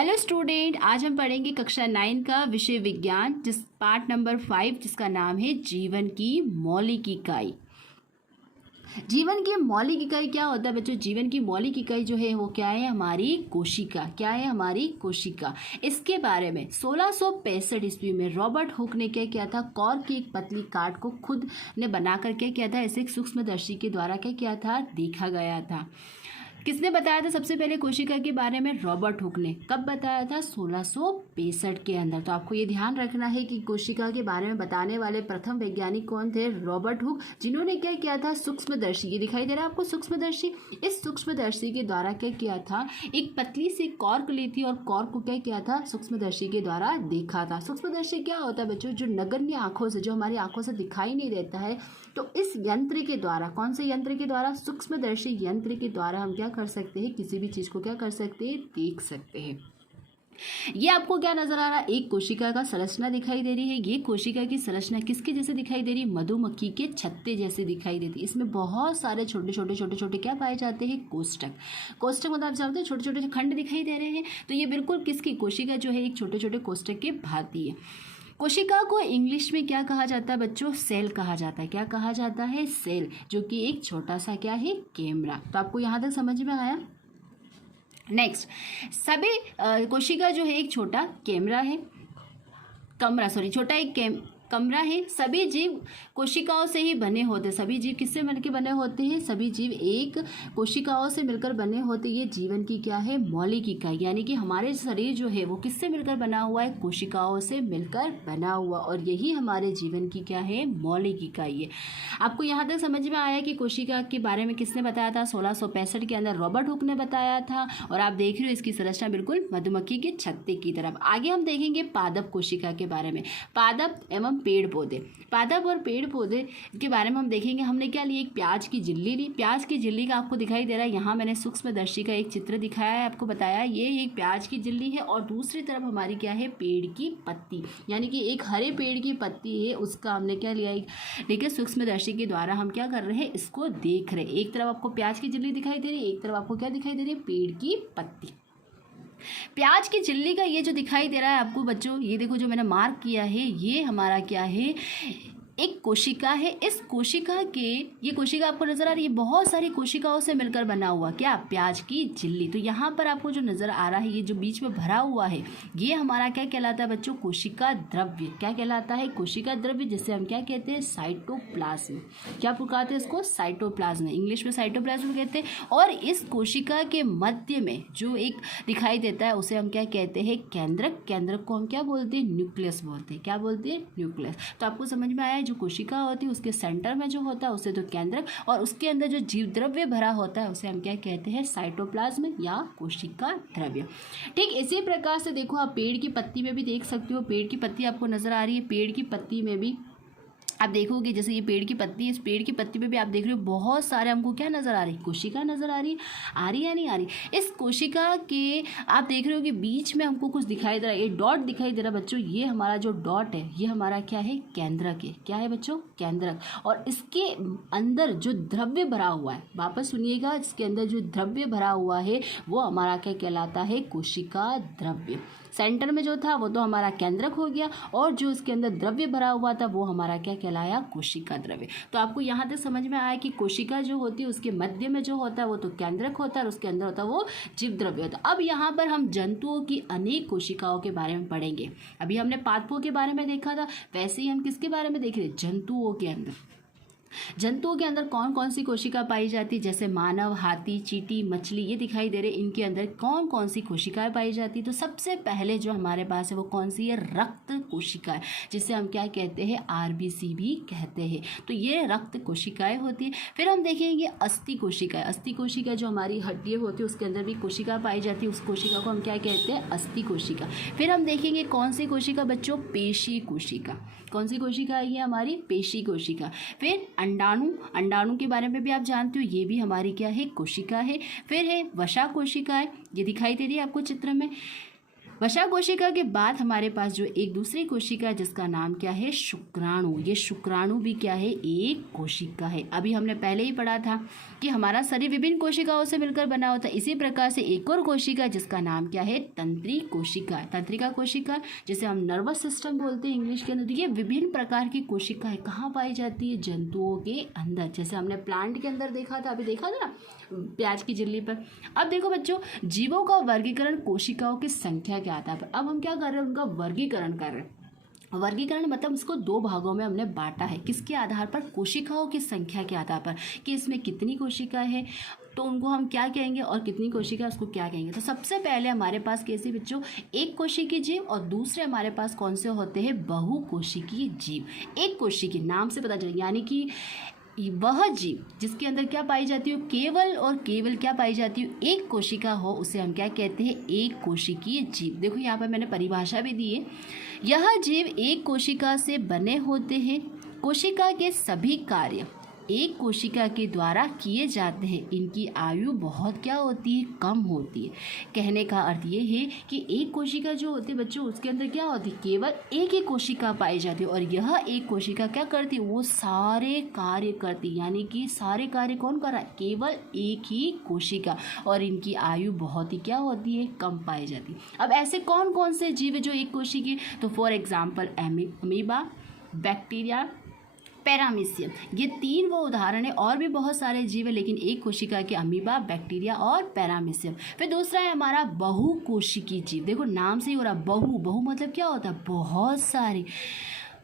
Hello student, आज हम पढ़ेंगे कक्षा 9 का विषय विज्ञान जिस पार्ट नंबर 5 जिसका नाम है जीवन की मौलिक इकाई। जीवन की मौलिक इकाई क्या होता है बच्चों? जीवन की मौलिक इकाई जो है वो क्या है? हमारी कोशिका। क्या है? हमारी कोशिका। इसके बारे में 1665 ईस्वी में रॉबर्ट हुक ने क्या किया था? कॉर्क की एक पतली काट को खुद ने बनाकर क्या किया था? इसे एक सूक्ष्मदर्शी के द्वारा क्या किया था? देखा गया था। किसने बताया था सबसे पहले कोशिका के बारे में? रॉबर्ट हुक ने। कब बताया था? 1665 के अंदर। तो आपको ये ध्यान रखना है कि कोशिका के बारे में बताने वाले प्रथम वैज्ञानिक कौन थे? रॉबर्ट हुक, जिन्होंने क्या किया था? सूक्ष्मदर्शी, ये दिखाई दे रहा है आपको सूक्ष्मदर्शी। इस सूक्ष्मदर्शी के द्वारा क्या किया था? एक पतली सी कॉर्क ली थी और कॉर्क को क्या किया था? सूक्ष्मदर्शी के द्वारा देखा था। सूक्ष्मदर्शी क्या होता है बच्चों? जो नगण्य आंखों से, जो हमारी आंखों से दिखाई नहीं देता है, तो इस यंत्र के द्वारा, कौन से यंत्र के द्वारा? सूक्ष्मदर्शी यंत्र के द्वारा हम क्या कर सकते हैं? किसी भी चीज को क्या कर सकते हैं? देख सकते हैं। ये आपको क्या नजर आ रहा है? एक कोशिका का संरचना दिखाई दे रही है। ये कोशिका की संरचना किसके जैसे दिखाई दे रही है? मधुमक्खी के छत्ते जैसे दिखाई देती है। इसमें बहुत सारे छोटे छोटे क्या पाए जाते हैं? कोष्ठक। कोष्ठक मतलब आप जानते हैं छोटे छोटे खंड दिखाई दे रहे हैं। तो ये बिल्कुल किसकी? कोशिका जो है एक छोटे छोटे कोष्ठक के भांति है। कोशिका को इंग्लिश में क्या कहा जाता है बच्चों? सेल कहा जाता है। क्या कहा जाता है? सेल, जो कि एक छोटा सा क्या है? कैमरा। तो आपको यहाँ तक समझ में आया? नेक्स्ट, सभी कोशिका जो है एक छोटा कैमरा है, छोटा एक कमरा है। सभी जीव कोशिकाओं से ही बने होते। सभी जीव किससे मिलकर बने होते हैं? सभी जीव एक कोशिकाओं से मिलकर बने होते। ये जीवन की क्या है? मौलिक इकाई। यानी कि हमारे शरीर जो है वो किससे मिलकर बना हुआ है? कोशिकाओं से मिलकर बना हुआ, और यही हमारे जीवन की क्या है? मौलिक इकाई है। आपको यहाँ तक समझ में आया कि कोशिका के बारे में किसने बताया था? 1665 के अंदर रॉबर्ट हुक ने बताया था। और आप देख रहे हो इसकी संरचना बिल्कुल मधुमक्खी के छत्ते की तरफ। आगे हम देखेंगे पादप कोशिका के बारे में। पादप एवं पेड़ पौधे। पादप और पेड़ पौधे के बारे में हम देखेंगे। हमने क्या ली? एक प्याज की झिल्ली ली। प्याज की झिल्ली का आपको दिखाई दे रहा है, यहाँ मैंने सूक्ष्मदर्शी का एक चित्र दिखाया है, आपको बताया ये एक प्याज की झिल्ली है। और दूसरी तरफ हमारी क्या है? पेड़ की पत्ती, यानी कि एक हरे पेड़ की पत्ती है, उसका हमने क्या लिया? देखिए सूक्ष्मदर्शी के द्वारा हम क्या कर रहे हैं? इसको देख रहे हैं। एक तरफ आपको प्याज की झिल्ली दिखाई दे रही है, एक तरफ आपको क्या दिखाई दे रही है? पेड़ की पत्ती। प्याज की झिल्ली का ये जो दिखाई दे रहा है आपको बच्चों, ये देखो जो मैंने मार्क किया है, ये हमारा क्या है? एक कोशिका है। इस कोशिका के, ये कोशिका आपको नजर आ रही है, बहुत सारी कोशिकाओं से मिलकर बना हुआ क्या? प्याज की झिल्ली। तो यहाँ पर आपको जो नजर आ रहा है, ये जो बीच में भरा हुआ है, ये हमारा क्या कहलाता है बच्चों? कोशिका द्रव्य। क्या कहलाता है? कोशिका द्रव्य, जिसे हम क्या कहते हैं? साइटोप्लाज्म। क्या पुकारते हैं इसको? साइटोप्लाज्म। इंग्लिश में साइटोप्लाज्म कहते हैं। और इस कोशिका के मध्य में जो एक दिखाई देता है उसे हम क्या कहते हैं? केंद्रक। केंद्रक को हम क्या बोलते हैं? न्यूक्लियस बोलते हैं। क्या बोलते हैं? न्यूक्लियस। तो आपको समझ में आया, जो कोशिका होती है उसके सेंटर में जो होता है उसे तो केंद्रक, और उसके अंदर जो जीव द्रव्य भरा होता है उसे हम क्या कहते हैं? साइटोप्लाज्म या कोशिका द्रव्य। ठीक इसी प्रकार से देखो, आप पेड़ की पत्ती में भी देख सकते हो। पेड़ की पत्ती आपको नजर आ रही है। पेड़ की पत्ती में भी आप देखोगे, जैसे ये पेड़ की पत्ती है, इस पेड़ की पत्ती पे भी आप देख रहे हो बहुत सारे हमको क्या नजर आ रही है? कोशिका नजर आ रही है। आ रही है या नहीं आ रही? इस कोशिका के आप देख रहे हो कि बीच में हमको कुछ दिखाई दे रहा है, ये डॉट दिखाई दे रहा है बच्चों। ये हमारा जो डॉट है, ये हमारा क्या है? केंद्रक है। क्या है बच्चों? केंद्रक। और इसके अंदर जो द्रव्य भरा हुआ है, वापस सुनिएगा, इसके अंदर जो द्रव्य भरा हुआ है वो हमारा क्या कहलाता है? कोशिका द्रव्य। सेंटर में जो था वो तो हमारा केंद्रक हो गया, और जो इसके अंदर द्रव्य भरा हुआ था वो हमारा क्या कहलाया? कोशिका द्रव्य। तो आपको यहाँ तक समझ में आया कि कोशिका जो होती है उसके मध्य में जो होता है वो तो केंद्रक होता है, और उसके अंदर होता है वो जीव द्रव्य होता है। अब यहाँ पर हम जंतुओं की अनेक कोशिकाओं के बारे में पढ़ेंगे। अभी हमने पादपों के बारे में देखा था, वैसे ही हम किसके बारे में देख रहे हैं? जंतुओं के अंदर। जंतुओं के अंदर कौन कौन सी कोशिका पाई जाती है? जैसे मानव, हाथी, चींटी, मछली, ये दिखाई दे रहे, इनके अंदर कौन कौन सी कोशिकाएं पाई जाती? तो सबसे पहले जो हमारे पास है वो कौन सी है? रक्त कोशिका है, जिसे हम क्या कहते हैं? आरबीसी भी कहते हैं। तो ये रक्त कोशिकाएं होती है। फिर हम देखेंगे अस्थि कोशिका। अस्थि कोशिका जो हमारी हड्डियां होती है उसके अंदर भी कोशिका पाई जाती है, उस कोशिका को हम क्या कहते हैं? अस्थि कोशिका। फिर हम देखेंगे कौन सी कोशिका बच्चों? पेशी कोशिका। कौन सी कोशिका है? ये हमारी पेशी कोशिका। फिर अंडाणु। अंडाणु के बारे में भी आप जानते हो, ये भी हमारी क्या है? कोशिका है। फिर है वसा कोशिका है, ये दिखाई दे रही है आपको चित्र में। वसा कोशिका के बाद हमारे पास जो एक दूसरी कोशिका है जिसका नाम क्या है, शुक्राणु। ये शुक्राणु भी क्या है, एक कोशिका है। अभी हमने पहले ही पढ़ा था कि हमारा शरीर विभिन्न कोशिकाओं से मिलकर बना होता है। इसी प्रकार से एक और कोशिका जिसका नाम क्या है, तंत्रिका कोशिका। तंत्रिका कोशिका जिसे हम नर्वस सिस्टम बोलते हैं इंग्लिश के अंदर। ये विभिन्न प्रकार की कोशिकाएं कहाँ पाई जाती है, जंतुओं के अंदर। जैसे हमने प्लांट के अंदर देखा था, अभी देखा था ना प्याज की झिल्ली पर। अब देखो बच्चों, जीवों का वर्गीकरण कोशिकाओं की संख्या के आधार पर। अब हम क्या कर रहे हैं, उनका वर्गीकरण कर रहे हैं। वर्गीकरण मतलब उसको दो भागों में हमने बांटा है। किसके आधार पर, कोशिकाओं की संख्या के आधार पर, कि इसमें कितनी कोशिका है तो उनको हम क्या कहेंगे और कितनी कोशिका उसको क्या कहेंगे। तो सबसे पहले हमारे पास कैसे बच्चों, एक कोशिकीय जीव, और दूसरे हमारे पास कौन से होते हैं, बहुकोशिकीय जीव। एक कोशिकीय नाम से पता चले, यानी कि वह जीव जिसके अंदर क्या पाई जाती हो, केवल और केवल क्या पाई जाती हो, एक कोशिका हो, उसे हम क्या कहते हैं, एक कोशिकीय जीव। देखो यहाँ पर मैंने परिभाषा भी दी है। यह जीव एक कोशिका से बने होते हैं। कोशिका के सभी कार्य एक कोशिका के द्वारा किए जाते हैं। इनकी आयु बहुत क्या होती है, कम होती है। कहने का अर्थ ये है कि एक कोशिका जो होती है बच्चों, उसके अंदर क्या होती है, केवल एक ही कोशिका पाई जाती है, और यह एक कोशिका क्या करती है, वो सारे कार्य करती है। यानी कि सारे कार्य कौन कर रहा है, केवल एक ही कोशिका, और इनकी आयु बहुत ही क्या होती है, कम पाई जाती है। अब ऐसे कौन कौन से जीव है जो एक कोशिकीय, तो for example amoeba, bacteria, paramecium, ये तीन वो उदाहरण है। और भी बहुत सारे जीव है, लेकिन एक कोशिका के अमीबा, बैक्टीरिया और पैरामीशियम। फिर दूसरा है हमारा बहुकोशिकीय जीव। देखो नाम से ही हो रहा, बहु मतलब क्या होता है, बहुत सारे।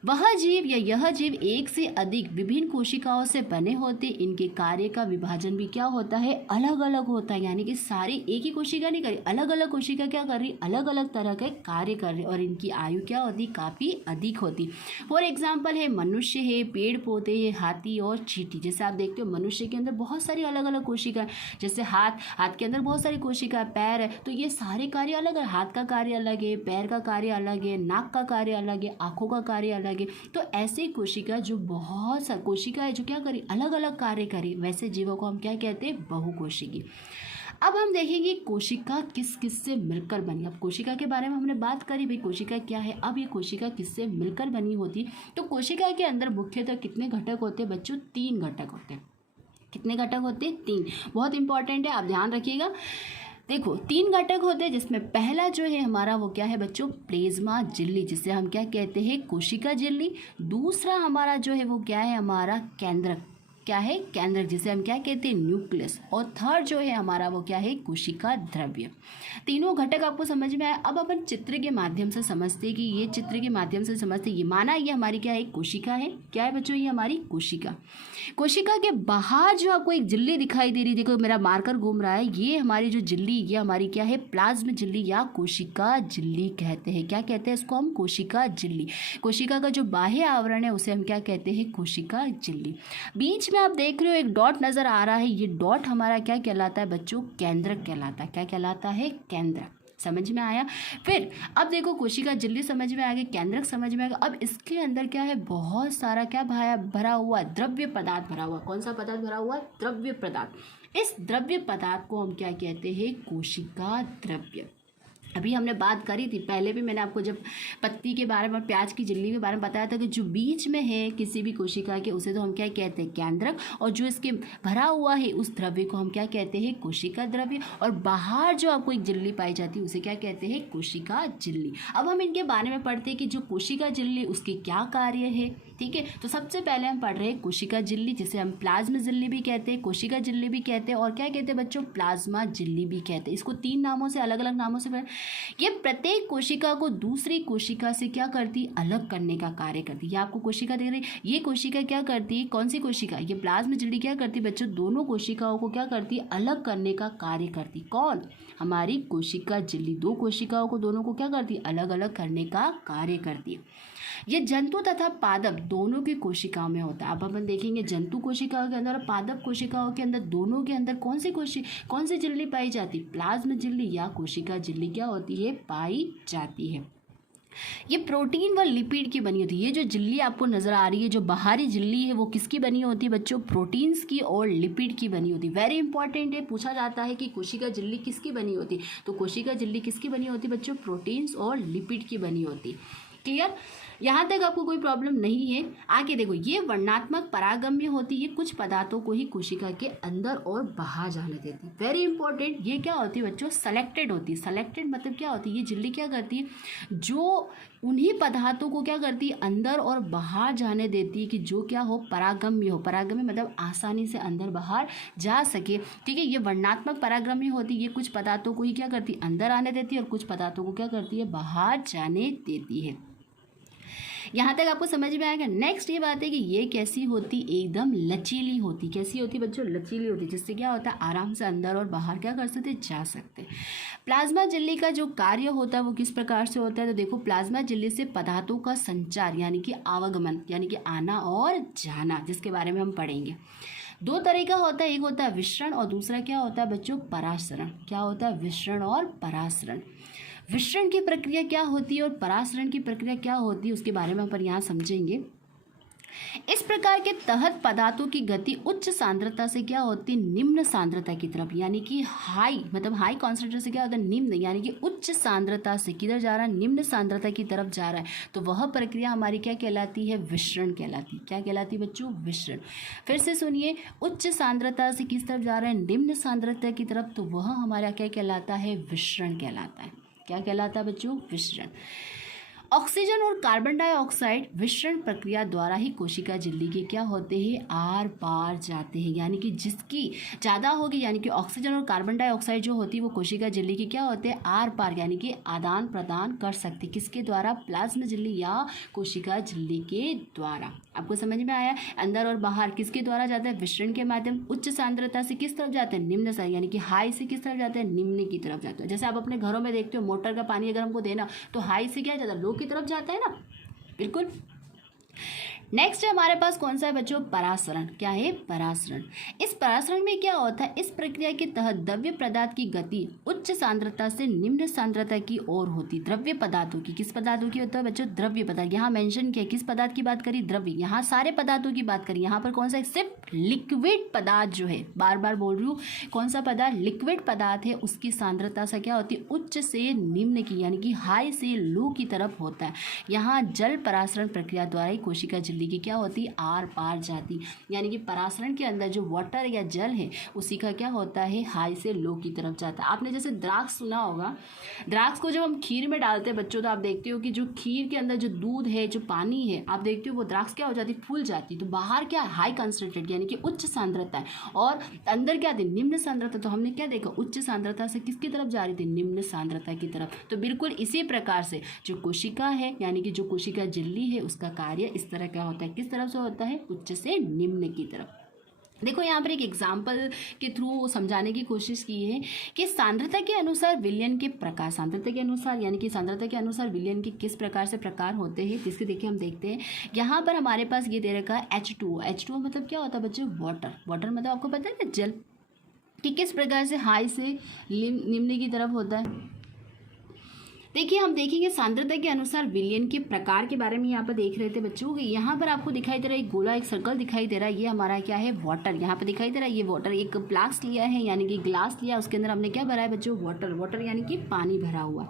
वह जीव या यह जीव एक से अधिक विभिन्न कोशिकाओं से बने होते। इनके कार्य का विभाजन भी क्या होता है, अलग अलग होता है। यानी कि सारी एक ही कोशिका नहीं कर रही, अलग अलग कोशिका क्या कर रही, अलग अलग तरह के कार्य कर रही, और इनकी आयु क्या होती, काफ़ी अधिक होती। फॉर एग्जाम्पल है मनुष्य है, पेड़ पौधे है, हाथी और चींटी। जैसे आप देखते हो मनुष्य के अंदर बहुत सारी अलग अलग कोशिका है। जैसे हाथ के अंदर बहुत सारी कोशिका, पैर है, तो ये सारे कार्य अलग है। हाथ का कार्य अलग है, पैर का कार्य अलग है, नाक का कार्य अलग है, आँखों का कार्य अलग है। तो ऐसे कोशिका जो बहुत सा कोशिका है जो क्या करी, अलग अलग कार्य करी, वैसे जीवों को हम क्या कहते हैं, बहुकोशिकीय। अब हम देखेंगे कोशिका किस किस से मिलकर बनी। अब कोशिका के बारे में हमने बात करी, भाई कोशिका क्या है। अब ये कोशिका किससे मिलकर बनी होती, तो कोशिका के अंदर मुख्यतः कितने घटक होते हैं बच्चों, 3 घटक होते हैं। कितने घटक होते हैं, 3। बहुत इंपॉर्टेंट है, आप ध्यान रखिएगा। देखो 3 घटक होते हैं, जिसमें पहला जो है हमारा वो क्या है बच्चों, प्लेज्मा झिल्ली, जिसे हम क्या कहते हैं, कोशिका झिल्ली। दूसरा हमारा जो है वो क्या है, हमारा केंद्रक, क्या है, केंद्रक, जिसे हम क्या कहते हैं, न्यूक्लियस। और थर्ड जो है हमारा वो क्या है, कोशिका द्रव्य। तीनों घटक आपको समझ में आया। अब अपन चित्र के माध्यम से समझते हैं कि ये चित्र के माध्यम से समझते हैं, ये माना ये हमारी क्या है, कोशिका है। क्या है बच्चों, ये हमारी कोशिका। कोशिका के बाहर जो आपको एक झिल्ली दिखाई दे रही है, देखो मेरा मार्कर घूम रहा है, ये हमारी जो झिल्ली, ये हमारी क्या है, प्लाज्म झिल्ली या कोशिका झिल्ली कहते हैं। क्या कहते हैं इसको हम, कोशिका झिल्ली। कोशिका का जो बाह्य आवरण है उसे हम क्या कहते हैं, कोशिका झिल्ली। बीच में आप देख रहे हो एक डॉट नजर आ रहा है, ये डॉट हमारा क्या कहलाता है बच्चों, केंद्रक कहलाता है। क्या कहलाता है, केंद्रक। समझ में आया। फिर अब देखो कोशिका झिल्ली समझ में आ गई, केंद्रक समझ में आ गया। अब इसके अंदर क्या है, बहुत सारा क्या भरा हुआ, द्रव्य पदार्थ भरा हुआ। कौन सा पदार्थ भरा हुआ, द्रव्य पदार्थ। इस द्रव्य पदार्थ को हम क्या कहते हैं, कोशिका द्रव्य। अभी हमने बात करी थी, पहले भी मैंने आपको जब पत्ती के बारे में, प्याज की झिल्ली के बारे में बताया था कि जो बीच में है किसी भी कोशिका के, उसे तो हम क्या कहते हैं, केंद्रक। और जो इसके भरा हुआ है उस द्रव्य को हम क्या कहते हैं, कोशिका द्रव्य। और बाहर जो आपको एक झिल्ली पाई जाती है उसे क्या कहते हैं, कोशिका झिल्ली। अब हम इनके बारे में पढ़ते हैं कि जो कोशिका झिल्ली उसके क्या कार्य है। ठीक है, तो सबसे पहले हम पढ़ रहे हैं कोशिका झिल्ली, जिसे हम प्लाज्मा झिल्ली भी कहते हैं, कोशिका झिल्ली भी कहते हैं, और क्या कहते हैं बच्चों, प्लाज्मा झिल्ली भी कहते हैं। इसको 3 नामों से, अलग अलग नामों से ये प्रत्येक कोशिका को दूसरी कोशिका से क्या करती, अलग करने का कार्य करती है। ये आपको कोशिका दे रही, ये कोशिका क्या करती है, कौन सी कोशिका, ये प्लाज्मा झिल्ली क्या करती है बच्चों, दोनों कोशिकाओं को क्या करती है, अलग करने का कार्य करती। कौन, हमारी कोशिका झिल्ली 2 कोशिकाओं को, दोनों को क्या करती है, अलग अलग करने का कार्य करती है। ये जंतु तथा पादप दोनों की कोशिकाओं में होता है। अब अपन देखेंगे जंतु कोशिकाओं के अंदर और पादप कोशिकाओं के अंदर, दोनों के अंदर कौन सी झिल्ली पाई जाती, प्लाज्मा झिल्ली या कोशिका झिल्ली क्या होती है, पाई जाती है। ये प्रोटीन व लिपिड की बनी होती है। ये जो झिल्ली आपको नजर आ रही है, जो बाहरी झिल्ली है, वो किसकी बनी होती है बच्चों? प्रोटीन्स की और लिपिड की बनी होती है। वेरी इंपॉर्टेंट है, पूछा जाता है कि कोशिका झिल्ली किसकी बनी होती है, तो कोशिका झिल्ली किसकी बनी होती है बच्चों? प्रोटीन्स और लिपिड की बनी होती है। क्लियर? यहाँ तक आपको कोई प्रॉब्लम नहीं है? आगे देखो, ये वर्णात्मक परागम्य होती है, कुछ पदार्थों को ही कोशिका के अंदर और बाहर जाने देती है। वेरी इंपॉर्टेंट, ये क्या होती है बच्चों? सेलेक्टेड होती है। सेलेक्टेड मतलब क्या होती है? ये झिल्ली क्या करती है? जो उन्हीं पदार्थों को क्या करती है? अंदर और बाहर जाने देती है कि जो क्या हो? परागम्य हो। परागम्य मतलब आसानी से अंदर बाहर जा सके। ठीक है, ये वर्णात्मक परागम्य होती है। ये कुछ पदार्थों को ही क्या करती है? अंदर आने देती है और कुछ पदार्थों को क्या करती है? बाहर जाने देती है। यहाँ तक आपको समझ में आएगा। नेक्स्ट ये बात है कि ये कैसी होती? एकदम लचीली होती। कैसी होती बच्चों? लचीली होती, जिससे क्या होता है? आराम से अंदर और बाहर क्या कर सकते? जा सकते। प्लाज्मा झिल्ली का जो कार्य होता है वो किस प्रकार से होता है? तो देखो, प्लाज्मा झिल्ली से पदार्थों का संचार यानी कि आवागमन यानी कि आना और जाना, जिसके बारे में हम पढ़ेंगे। दो तरह का होता है, एक होता है विसरण और दूसरा क्या होता है बच्चों? परासरण। क्या होता है? विसरण और परासरण। विसरण की प्रक्रिया क्या होती है और परासरण की प्रक्रिया क्या होती है, उसके बारे में अपन यहाँ समझेंगे। इस प्रकार के तहत पदार्थों की गति उच्च सांद्रता से क्या होती है? निम्न सांद्रता की तरफ, यानी कि हाई मतलब हाई कॉन्सेंट्रेशन से क्या होता है? निम्न, यानी कि उच्च सांद्रता से किधर जा रहा है? निम्न सांद्रता की तरफ जा रहा है। तो वह प्रक्रिया हमारी क्या कहलाती है? विसरण कहलाती है। क्या कहलाती है बच्चों? विसरण। फिर से सुनिए, उच्च सांद्रता से किस तरफ जा रहा है? निम्न सांद्रता की तरफ, तो वह हमारा क्या कहलाता है? विसरण कहलाता है। क्या कहलाता है बच्चों? विसरण। ऑक्सीजन और कार्बन डाइऑक्साइड विसरण प्रक्रिया द्वारा ही कोशिका झिल्ली के क्या होते हैं? आर पार जाते हैं, यानी कि जिसकी ज़्यादा होगी, यानी कि ऑक्सीजन और कार्बन डाइऑक्साइड जो होती है वो कोशिका झिल्ली की क्या होते हैं? आर पार, यानी कि आदान प्रदान कर सकते। किसके द्वारा? प्लाज्मा झिल्ली या कोशिका झिल्ली के द्वारा। आपको समझ में आया? अंदर और बाहर किसके द्वारा जाता है? विसरण के माध्यम। उच्च सांद्रता से किस तरफ जाते हैं? निम्न से, यानी कि हाई से किस तरफ जाते हैं? निम्न की तरफ जाते हैं। जैसे आप अपने घरों में देखते हो, मोटर का पानी अगर हमको देना तो हाई से क्या जाता है? लो की तरफ जाता है ना, बिल्कुल। नेक्स्ट है हमारे पास कौन सा है बच्चों? परासरण। क्या है? परासरण। इस परासरण में क्या होता है? इस प्रक्रिया के तहत द्रव्य पदार्थ की गति उच्च सांद्रता से निम्न सांद्रता की ओर होती। द्रव्य पदार्थों की, किस पदार्थों की होता है बच्चों? द्रव्य पदार्थ। यहाँ मेंशन किया, किस पदार्थ की बात करी? द्रव्य। यहाँ सारे पदार्थों की बात करी। यहाँ पर कौन सा? सिर्फ लिक्विड पदार्थ जो है, बार बार बोल रही हूँ, कौन सा पदार्थ? लिक्विड पदार्थ है, उसकी सांद्रता से क्या होती है? उच्च से निम्न की, यानी कि हाई से लो की तरफ होता है। यहाँ जल परासरण प्रक्रिया द्वारा ही कोशिका झिल्ली की क्या होती? आर पार जाती, यानी कि परासरण के अंदर जो वाटर या जल है उसी का क्या होता है? हाई से लो की तरफ जाता है। आपने जैसे द्राक्ष सुना होगा, द्राक्ष को जब हम खीर में डालते हैं बच्चों, तो आप देखते हो कि जो खीर के अंदर जो दूध है, जो पानी है, आप देखते हो वो द्राक्ष क्या हो जाती? फूल जाती। तो बाहर क्या? हाई कंसंट्रेटेड, यानी कि उच्च सांद्रता है, और अंदर क्या थी? निम्न सांद्रता। तो हमने क्या देखा? उच्च सांद्रता से किसकी तरफ जा रही थी? निम्न सांद्रता की तरफ। तो बिल्कुल इसी प्रकार से जो कोशिका है, यानी कि जो कोशिका झिल्ली है, उसका कार्य इस तरह का होता है। किस तरफ से होता है? उच्च से निम्न की तरफ। देखो यहाँ पर एक एग्जाम्पल के थ्रू समझाने की कोशिश की है कि सांद्रता के अनुसार विलयन के प्रकार, सांद्रता के अनुसार यानी कि सांद्रता के अनुसार विलयन के किस प्रकार से प्रकार होते हैं, जिसके देखिए हम देखते हैं। यहाँ पर हमारे पास ये दे रखा है H2O। H2O मतलब क्या होता है बच्चों? वाटर। वाटर मतलब आपको पता है ना, जल। कि किस प्रकार से हाई से निम्न की तरफ होता है। देखिए हम देखेंगे सांद्रता के अनुसार विलयन के प्रकार के बारे में यहाँ पर देख रहे थे बच्चों। यहाँ पर आपको दिखाई दे रहा है एक गोला, एक सर्कल दिखाई दे रहा है, ये हमारा क्या है? वाटर। यहाँ पर दिखाई दे रहा है ये वाटर। एक फ्लास्क लिया है, यानी कि ग्लास लिया, उसके अंदर हमने क्या भरा है बच्चों? वाटर। वाटर यानी कि पानी भरा हुआ।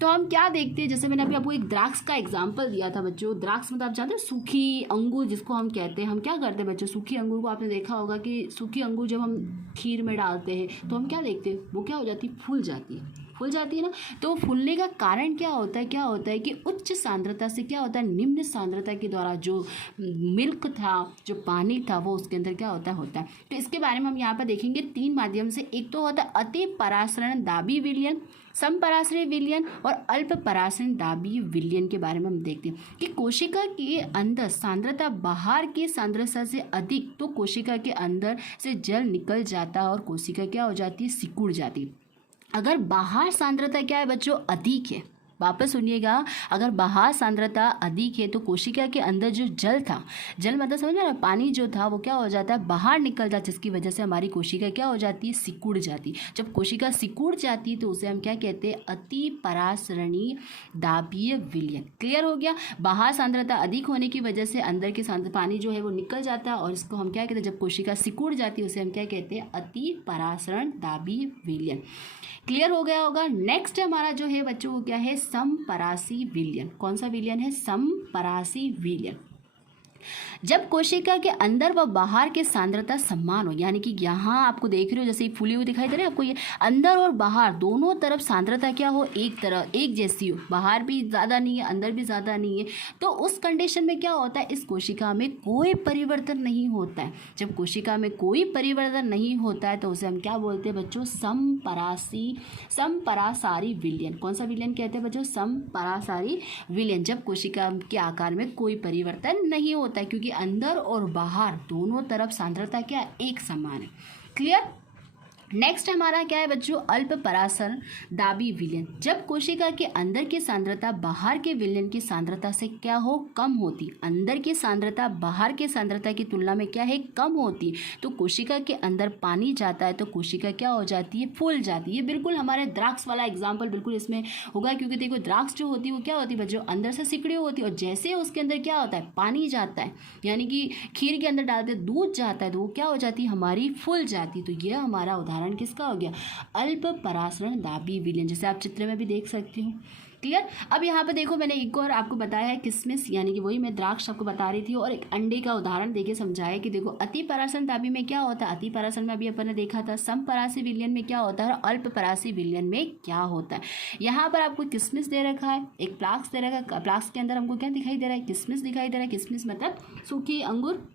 तो हम क्या देखते हैं, जैसे मैंने अभी आपको एक द्राक्ष का एग्जाम्पल दिया था बच्चों। द्राक्ष मतलब आप जानते हैं सूखी अंगूर जिसको हम कहते हैं। हम क्या करते हैं बच्चों? सूखी अंगूर को आपने देखा होगा कि सूखी अंगूर जब हम खीर में डालते हैं तो हम क्या देखते हैं? वो क्या हो जाती है? फूल जाती है। फूल जाती है ना। तो फूलने का कारण क्या होता है? क्या होता है कि उच्च सांद्रता से क्या होता है? निम्न सांद्रता के द्वारा जो मिल्क था, जो पानी था, वो उसके अंदर क्या होता है। तो इसके बारे में हम यहाँ पर देखेंगे तीन माध्यम से। एक तो होता है अति परासरण दाबी विलयन, सम परासरण विलयन और अल्प परासरण दाबी विलयन के बारे में हम देखते हैं कि कोशिका के अंदर सांद्रता बाहर की सांद्रता से अधिक, तो कोशिका के अंदर से जल निकल जाता है और कोशिका क्या हो जाती है? सिकुड़ जाती है। अगर बाहर सांद्रता क्या है बच्चों? अधिक है, वापस सुनिएगा, अगर बाहर सांद्रता अधिक है तो कोशिका के अंदर जो जल था, जल मतलब समझ में ना, पानी जो था वो क्या हो जाता है, बाहर निकल जाता है, जिसकी वजह से हमारी कोशिका क्या हो जाती है, सिकुड़ जाती। जब कोशिका सिकुड़ जाती है तो उसे हम क्या कहते हैं, अति परासरणी दाबीय विलयन। क्लियर हो गया। बाहर सांद्रता अधिक होने की वजह से अंदर के पानी जो है वो निकल जाता है, और इसको हम क्या कहते हैं, जब कोशिका सिकुड़ जाती है उसे हम क्या कहते हैं, अति परासरण दाबीय विलयन। क्लियर हो गया होगा। नेक्स्ट हमारा जो है बच्चों वो क्या है, समपरासी विलयन। कौन सा विलयन है, समपरासी विलयन। जब कोशिका के अंदर व बाहर के सांद्रता समान हो, यानी कि यहाँ आपको देख रहे हो जैसे फूली हुई दिखाई दे रही है आपको, ये अंदर और बाहर दोनों तरफ सांद्रता क्या हो, एक जैसी हो, बाहर भी ज़्यादा नहीं है अंदर भी ज़्यादा नहीं है, तो उस कंडीशन में क्या होता है, इस कोशिका में कोई परिवर्तन नहीं होता है। जब कोशिका में कोई परिवर्तन नहीं होता है तो उसे हम क्या बोलते हैं बच्चों, समपरासारी विलयन। कौन सा विलयन कहते हैं बच्चों, समपरासारी विलयन। जब कोशिका के आकार में कोई परिवर्तन नहीं होता है, क्योंकि अंदर और बाहर दोनों तरफ सांद्रता क्या एक समान है। क्लियर। नेक्स्ट हमारा क्या है बच्चों, अल्प परासरण दाबी विलयन। जब कोशिका के अंदर की सांद्रता बाहर के विलयन की सांद्रता से क्या हो, कम होती, अंदर की सांद्रता बाहर के सांद्रता की तुलना में क्या है, कम होती, तो कोशिका के अंदर पानी जाता है तो कोशिका क्या हो जाती है, फूल जाती है। ये बिल्कुल हमारे द्राक्ष वाला एग्जाम्पल बिल्कुल इसमें होगा, क्योंकि देखो द्राक्ष जो होती है वो क्या होती है बच्चों, अंदर से सिकड़ी होती है, और जैसे उसके अंदर क्या होता है, पानी जाता है, यानी कि खीर के अंदर डालते दूध जाता है तो वो क्या हो जाती है, हमारी फूल जाती। तो यह हमारा उदाहरण किसका हो गया, अल्प परासरण दाबी विलयन, जैसे आप चित्र में भी देख सकते हो। क्लियर। अब यहाँ पे देखो मैंने एक और आपको बताया है किसमिस, यानी कि वही मैं द्राक्ष आपको बता रही थी, और एक अंडे का उदाहरण देके समझाया कि देखो अति परासरण दाबी में क्या होता है, अति परासरण में अभी अपन ने देखा था, समपरासी विलयन में क्या होता है और अल्प परासी विलयन में क्या होता है। यहाँ पर आपको किसमिस दे रखा है, एक फ्लास्क दे रखा है, फ्लास्क के अंदर हमको क्या दिखाई दे रहा है, किसमिस दिखाई दे रहा है। किसमिस मतलब सूखी अंगूर।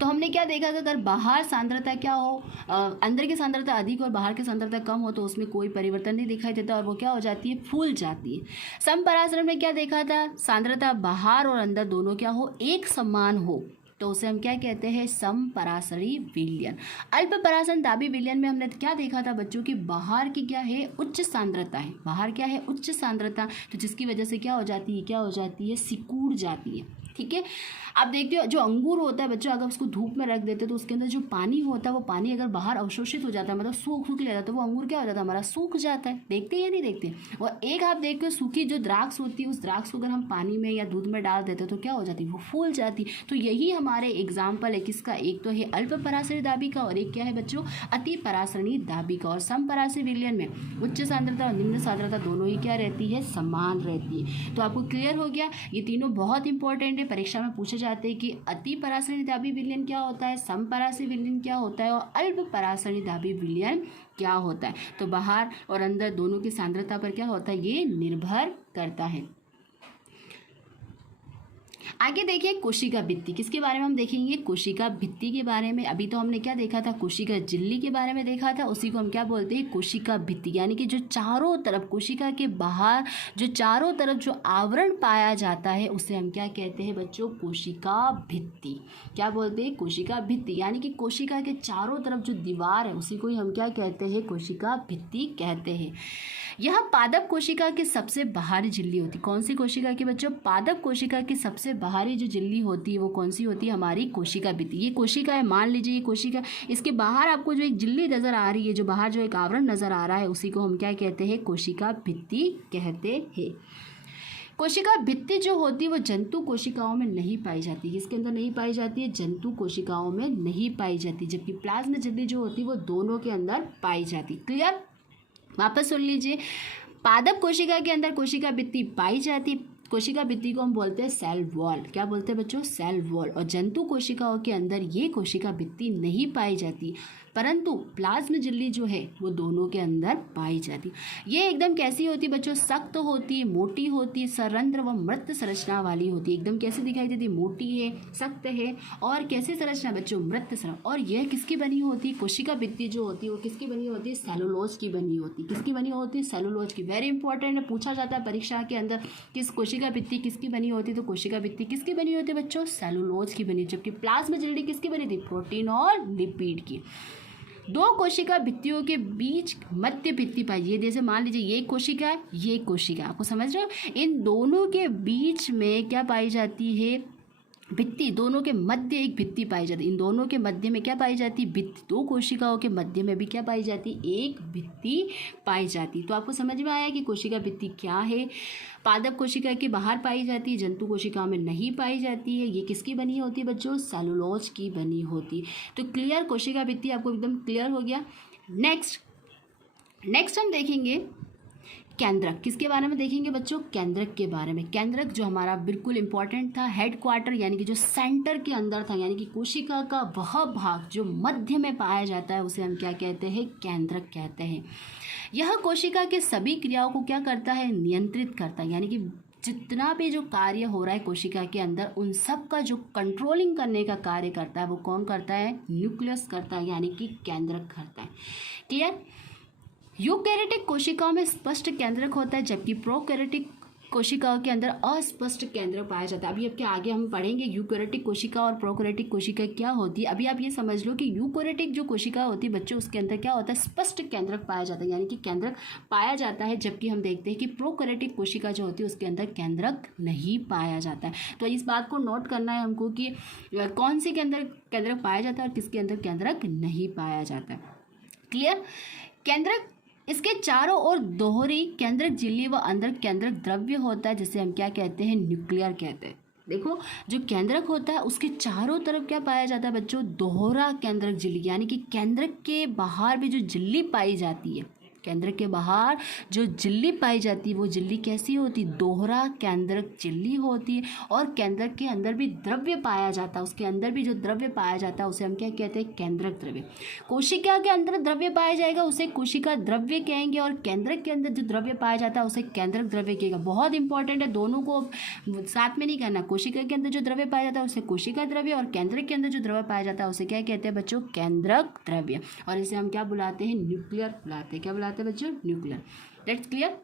तो हमने क्या देखा कि अगर बाहर सांद्रता क्या हो, अंदर की सांद्रता अधिक और बाहर की सांद्रता कम हो तो उसमें कोई परिवर्तन नहीं दिखाई देता और वो क्या हो जाती है, फूल जाती है। समपरासरण में क्या देखा था, सांद्रता बाहर और अंदर दोनों क्या हो, एक समान हो, तो उसे हम क्या कहते हैं, समपरासरी विलयन। अल्प परासरण दाबी विलयन में हमने क्या देखा था बच्चों की, बाहर की क्या है, उच्च सांद्रता है, बाहर क्या है, उच्च सांद्रता, तो जिसकी वजह से क्या हो जाती है, सिकुड़ जाती है। ठीक है। आप देखते हो जो अंगूर होता है बच्चों, अगर उसको धूप में रख देते तो उसके अंदर जो पानी होता है वो पानी अगर बाहर अवशोषित हो जाता है, मतलब सूख ले जाता है, तो वो अंगूर क्या हो जाता है, हमारा सूख जाता है। देखते हैं या नहीं देखते। और एक आप देखते हो सूखी जो द्राक्ष होती है, उस द्राक्ष को अगर हम पानी में या दूध में डाल देते तो क्या हो जाती है, वो फूल जाती। तो यही हमारे एग्जाम्पल है किसका, एक तो है अल्प परासरी दाबी का और एक क्या है बच्चों, अति परासरणी दाबी का। और समपरासी विलयन में उच्च सांद्रता और निम्न सांद्रता दोनों ही क्या रहती है, समान रहती है। तो आपको क्लियर हो गया। ये तीनों बहुत इंपॉर्टेंट है, परीक्षा में पूछे जाते हैं कि अति परासरणी दाबी विलयन क्या होता है, समपरासी विलयन क्या होता है और अल्प परासरणी दाबी विलयन क्या होता है। तो बाहर और अंदर दोनों की सांद्रता पर क्या होता है, ये निर्भर करता है। आगे देखिए कोशिका भित्ति, किसके बारे में हम देखेंगे, कोशिका भित्ति के बारे में। अभी तो हमने क्या देखा था, कोशिका झिल्ली के बारे में देखा था, उसी को हम क्या बोलते हैं, कोशिका भित्ति, यानी कि जो चारों तरफ कोशिका के बाहर जो चारों तरफ जो आवरण पाया जाता है उसे हम क्या कहते हैं बच्चों, कोशिका भित्ति। क्या बोलते हैं, कोशिका भित्ति, यानी कि कोशिका के चारों तरफ जो दीवार है उसी को ही हम क्या कहते हैं, कोशिका भित्ति कहते हैं। यह पादप कोशिका की सबसे बाहरी झिल्ली होती है। कौन सी कोशिका की बच्चों, पादप कोशिका की सबसे बाहरी जो झिल्ली होती है वो कौन सी होती है, हमारी कोशिका भित्ति। ये कोशिका है, मान लीजिए ये कोशिका, इसके बाहर आपको जो एक झिल्ली नजर आ रही है, जो बाहर जो एक आवरण नजर आ रहा है उसी को हम क्या कहते हैं, कोशिका भित्ति कहते हैं। कोशिका भित्ति जो होती है वो जंतु कोशिकाओं में नहीं पाई जाती। इसके अंदर नहीं पाई जाती है, जंतु कोशिकाओं में नहीं पाई जाती, जबकि प्लाज्मा झिल्ली जो होती है वो दोनों के अंदर पाई जाती। क्लियर। वापस सुन लीजिए, पादप कोशिका के अंदर कोशिका भित्ति पाई जाती, कोशिका भित्ति को हम बोलते हैं सेल वॉल। क्या बोलते हैं बच्चों, सेल वॉल। और जंतु कोशिकाओं के अंदर ये कोशिका भित्ति नहीं पाई जाती, परंतु प्लाज्मा झिल्ली जो है वो दोनों के अंदर पाई जाती। ये एकदम कैसी होती है बच्चों, सख्त होती है, मोटी होती है, सरंध्र व मृत संरचना वाली होती है। एकदम कैसे दिखाई देती है, मोटी है, सख्त है, और कैसी संरचना बच्चों, मृत संरचना। और यह किसकी बनी होती है, कोशिका भित्ति जो होती है वो किसकी बनी होती है, सेलुलोज की बनी होती है। किसकी बनी होती है, सेलुलोज की। वेरी इंपॉर्टेंट है, पूछा जाता है परीक्षा के अंदर, किस कोशिका भित्ति किसकी बनी होती है, तो कोशिका भित्ति किसकी बनी होती है बच्चों, सेलुलोज की बनी। जबकि प्लाज्मा झिल्ली किसकी बनी थी, प्रोटीन और लिपिड की। दो कोशिका भित्तियों के बीच मध्य भित्ति पाई, ये जैसे मान लीजिए ये कोशिका है, ये कोशिका, आपको समझ रहे हो, इन दोनों के बीच में क्या पाई जाती है, भित्ति, दोनों के मध्य एक भित्ति पाई जाती है। इन दोनों के मध्य में क्या पाई जाती है, भित्ति। दो कोशिकाओं के मध्य में भी क्या पाई जाती है, एक भित्ति पाई जाती। तो आपको समझ में आया कि कोशिका भित्ति क्या है। पादप कोशिका के बाहर पाई जाती है, जंतु कोशिकाओं में नहीं पाई जाती है। ये किसकी बनी होती है बच्चों, सेलुलोज की बनी होती। तो क्लियर, कोशिका भित्ति आपको एकदम क्लियर हो गया। नेक्स्ट हम देखेंगे केंद्रक। किसके बारे में देखेंगे बच्चों, केंद्रक के बारे में। केंद्रक जो हमारा बिल्कुल इंपॉर्टेंट था, हेड क्वार्टर यानी कि जो सेंटर के अंदर था, यानी कि कोशिका का वह भाग जो मध्य में पाया जाता है, उसे हम क्या कहते हैं, केंद्रक कहते हैं। यह कोशिका के सभी क्रियाओं को क्या करता है, नियंत्रित करता है। यानी कि जितना भी जो कार्य हो रहा है कोशिका के अंदर, उन सब का जो कंट्रोलिंग करने का कार्य करता है वो कौन करता है, न्यूक्लियस करता है, यानी कि केंद्रक करता है। क्लियर। यूकैरियोटिक कोशिकाओं में स्पष्ट केंद्रक होता है, जबकि प्रोकैरियोटिक कोशिकाओं के अंदर अस्पष्ट केंद्रक पाया जाता है। अभी अब आगे हम पढ़ेंगे यूकैरियोटिक कोशिका और प्रोकैरियोटिक कोशिका क्या होती है। अभी आप ये समझ लो कि यूकैरियोटिक जो कोशिका होती है बच्चों, उसके अंदर क्या होता है, स्पष्ट केंद्रक पाया जाता है, यानी कि केंद्रक पाया जाता है। जबकि हम देखते हैं कि प्रोकैरियोटिक कोशिका जो होती है उसके अंदर केंद्रक नहीं पाया जाता है। तो इस बात को नोट करना है हमको कि कौन से के अंदर केंद्रक पाया जाता है और किसके अंदर केंद्रक नहीं पाया जाता है। क्लियर। केंद्रक, इसके चारों ओर दोहरी केंद्रक झिल्ली व अंदर केंद्रक द्रव्य होता है, जिसे हम क्या कहते हैं, न्यूक्लियर कहते हैं। देखो, जो केंद्रक होता है उसके चारों तरफ क्या पाया जाता है बच्चों, दोहरा केंद्रक झिल्ली, यानी कि केंद्रक के बाहर भी जो झिल्ली पाई जाती है, केंद्र के बाहर जो झिल्ली पाई जाती है वो झिल्ली कैसी होती, दोहरा केंद्रक झिल्ली होती है। और केंद्रक के अंदर भी द्रव्य पाया जाता है, उसके अंदर भी जो द्रव्य पाया जाता है उसे हम क्या कहते हैं, केंद्रक द्रव्य। कोशिका के अंदर द्रव्य पाया जाएगा उसे कोशिका द्रव्य कहेंगे, और केंद्रक के अंदर जो द्रव्य पाया जाता है उसे केंद्रक द्रव्य कहेगा। बहुत इंपॉर्टेंट है, दोनों को साथ में नहीं करना। कोशिका के अंदर जो द्रव्य पाया जाता है उसे कोशिका द्रव्य, और केंद्रक के अंदर जो द्रव्य पाया जाता है उसे क्या कहते हैं बच्चों, केंद्रक द्रव्य। और इसे हम क्या बुलाते हैं, न्यूक्लियर बुलाते हैं। क्या बुलाते हैं बच्चों, न्यूक्लियर। That's clear.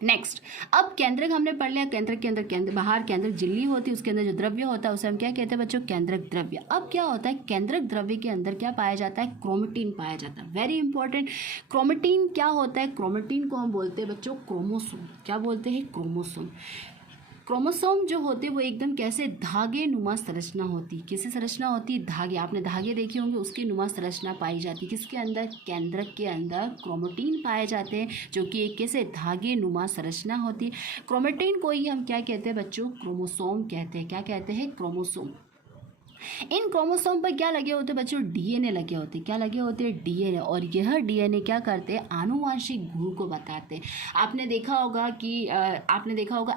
नेक्स्ट, अब केंद्रक हमने पढ़ लिया, केंद्रक के अंदर बाहर केंद्रक झिल्ली होती है, उसके अंदर जो द्रव्य होता है उसे हम क्या कहते हैं बच्चों, केंद्रक द्रव्य। अब क्या होता है, केंद्रक द्रव्य के अंदर क्या पाया जाता है, क्रोमेटिन पाया जाता है। Very important. क्रोमेटिन क्या होता है, क्रोमेटिन को हम बोलते हैं बच्चों क्रोमोसोम। क्या बोलते हैं, क्रोमोसोम। क्रोमोसोम जो होते हैं वो एकदम कैसे, धागे नुमा संरचना होती है। किससे संरचना होती है, धागे, आपने धागे देखे होंगे, उसकी नुमा संरचना पाई जाती है। किसके अंदर, केंद्रक के अंदर क्रोमेटिन पाए जाते हैं, जो कि एक कैसे धागे नुमा संरचना होती है। क्रोमेटिन को ही हम क्या कहते हैं बच्चों, क्रोमोसोम कहते हैं। क्या कहते हैं, क्रोमोसोम। इन क्रोमोसोम पर क्या लगे होते हैं बच्चों, डीएनए लगे होते हैं। क्या लगे होते हैं, डीएनए। और यह डीएनए क्या करते हैं, आनुवांशिक गुण को बताते हैं। आपने देखा होगा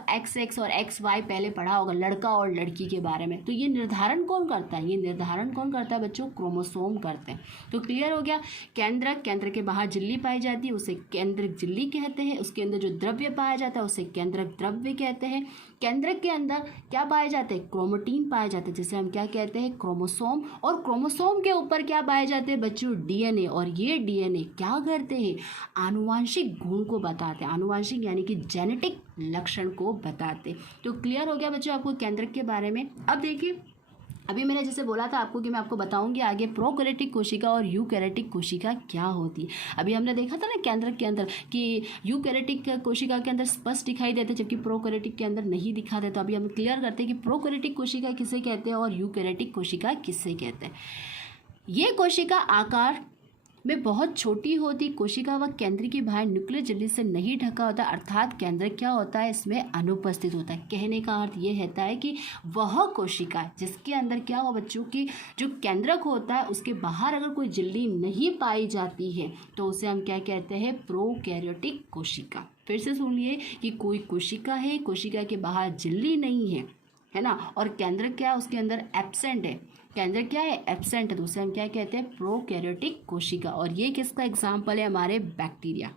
XX और XY पहले पढ़ा होगा, लड़का और लड़की के बारे में। तो ये निर्धारण कौन करता है, ये निर्धारण कौन करता है बच्चों, क्रोमोसोम करते हैं। तो क्लियर हो गया। केंद्रक, केंद्र के बाहर झिल्ली पाई जाती है उसे केंद्रक झिल्ली कहते हैं। उसके अंदर जो द्रव्य पाया जाता है उसे केंद्रक द्रव्य कहते हैं। केंद्रक के अंदर क्या पाए जाते हैं, क्रोमेटिन पाए जाते हैं, जिसे हम क्या कहते हैं, क्रोमोसोम। और क्रोमोसोम के ऊपर क्या पाए जाते हैं बच्चों, डीएनए। और ये डीएनए क्या करते हैं, आनुवांशिक गुण को बताते हैं। आनुवांशिक यानी कि जेनेटिक लक्षण को बताते। तो क्लियर हो गया बच्चों आपको केंद्रक के बारे में। अब देखिए, अभी मैंने जैसे बोला था आपको कि मैं आपको बताऊंगी आगे प्रोकैरियोटिक कोशिका और यूकैरियोटिक कोशिका क्या होती है। अभी हमने देखा था ना केंद्रक के अंदर कि यूकैरियोटिक कोशिका के अंदर स्पष्ट दिखाई देते जबकि प्रोकैरियोटिक के अंदर नहीं दिखा देता। अभी हम क्लियर करते हैं कि प्रोकैरियोटिक कोशिका किसे कहते हैं और यूकैरियोटिक कोशिका किसे कहते हैं। ये कोशिका आकार में बहुत छोटी होती, कोशिका व केंद्र की बाहर न्यूक्लियर झिल्ली से नहीं ढका होता, अर्थात केंद्र क्या होता है, इसमें अनुपस्थित होता है। कहने का अर्थ ये रहता है कि वह कोशिका जिसके अंदर क्या हो बच्चों की, जो केंद्रक होता है उसके बाहर अगर कोई झिल्ली नहीं पाई जाती है तो उसे हम क्या कहते हैं, प्रोकैरियोटिक कोशिका। फिर से सुनिए कि कोई कोशिका है, कोशिका के बाहर झिल्ली नहीं है ना, और केंद्रक क्या है, उसके अंदर एब्सेंट है, केंद्र क्या है, एब्सेंट है, तो उसे हम क्या कहते हैं, प्रोकैरियोटिक कोशिका। और ये किसका एग्जाम्पल है, हमारे बैक्टीरिया।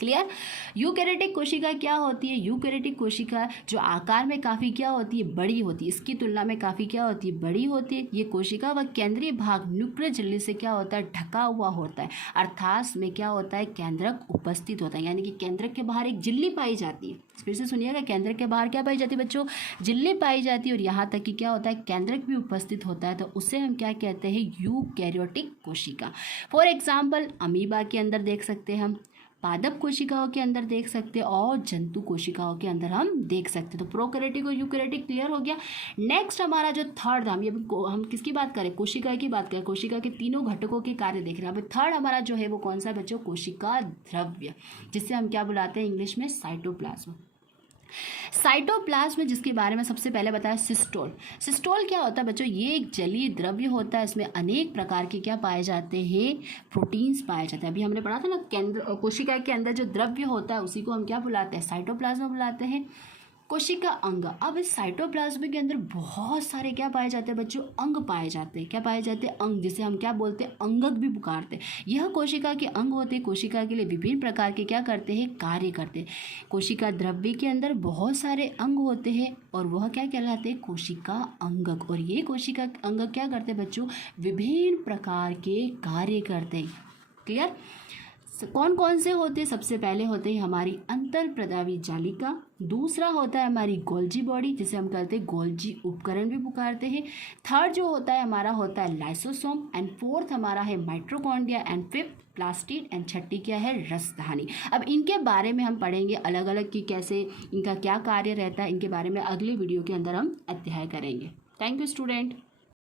क्लियर। यूकैरियोटिक कोशिका क्या होती है? यूकैरियोटिक कोशिका जो आकार में काफ़ी क्या होती है? बड़ी होती है। इसकी तुलना में काफ़ी क्या होती है? बड़ी होती है। ये कोशिका व केंद्रीय भाग न्यूक्लियर झिल्ली से क्या होता है? ढका हुआ होता है, अर्थात में क्या होता है? केंद्रक उपस्थित होता है, यानी कि केंद्रक के बाहर एक झिल्ली पाई जाती है। फिर से सुनिएगा, केंद्रक के बाहर क्या पाई जाती है बच्चों? झिल्ली पाई जाती है, और यहाँ तक कि क्या होता है? केंद्रक भी उपस्थित होता है, तो उसे हम क्या कहते हैं? यूकैरियोटिक कोशिका। फॉर एग्जाम्पल अमीबा के अंदर देख सकते हैं हम, पादप कोशिकाओं के अंदर देख सकते हैं, और जंतु कोशिकाओं के अंदर हम देख सकते हैं। तो प्रोकैरियोटिक और यूकैरियोटिक क्लियर हो गया। नेक्स्ट हमारा जो थर्ड, हम किसकी बात करें? कोशिका की बात करें। कोशिका के तीनों घटकों के कार्य देख रहे हैं। अब थर्ड हमारा जो है वो कौन सा है बच्चों? कोशिका द्रव्य, जिससे हम क्या बुलाते हैं इंग्लिश में? साइटोप्लाज्म। साइटोप्लाज्म जिसके बारे में सबसे पहले बताया सिस्टोल। सिस्टोल क्या होता है बच्चों? ये एक जलीय द्रव्य होता है, इसमें अनेक प्रकार के क्या पाए जाते हैं? प्रोटीन्स पाए जाते हैं। अभी हमने पढ़ा था ना, केंद्र कोशिका के अंदर जो द्रव्य होता है उसी को हम क्या बुलाते हैं? साइटोप्लाज्म बुलाते हैं। कोशिका अंग। अब इस साइटोप्लाज्म के अंदर बहुत सारे क्या पाए जाते हैं बच्चों? अंग पाए जाते हैं। क्या पाए जाते हैं? अंग, जिसे हम क्या बोलते हैं? अंगक भी पुकारते हैं। यह कोशिका के अंग होते हैं, कोशिका के लिए विभिन्न प्रकार के क्या करते हैं? कार्य करते हैं। कोशिका द्रव्य के अंदर बहुत सारे अंग होते हैं, और वह क्या कहलाते हैं? कोशिका अंगक। और ये कोशिका अंगक क्या करते हैं बच्चों? विभिन्न प्रकार के कार्य करते हैं। क्लियर। कौन कौन से होते हैं? सबसे पहले होते हैं हमारी अंतर्प्रदावी जालिका, दूसरा होता है हमारी गोल्जी बॉडी, जिसे हम कहते हैं गोल्जी उपकरण भी पुकारते हैं। थर्ड जो होता है हमारा होता है लाइसोसोम, एंड फोर्थ हमारा है mitochondria, and fifth plastid, and छठी क्या है? रसधानी। अब इनके बारे में हम पढ़ेंगे अलग अलग कि कैसे इनका क्या कार्य रहता है। इनके बारे में अगले वीडियो के अंदर हम अध्याय करेंगे। Thank you student.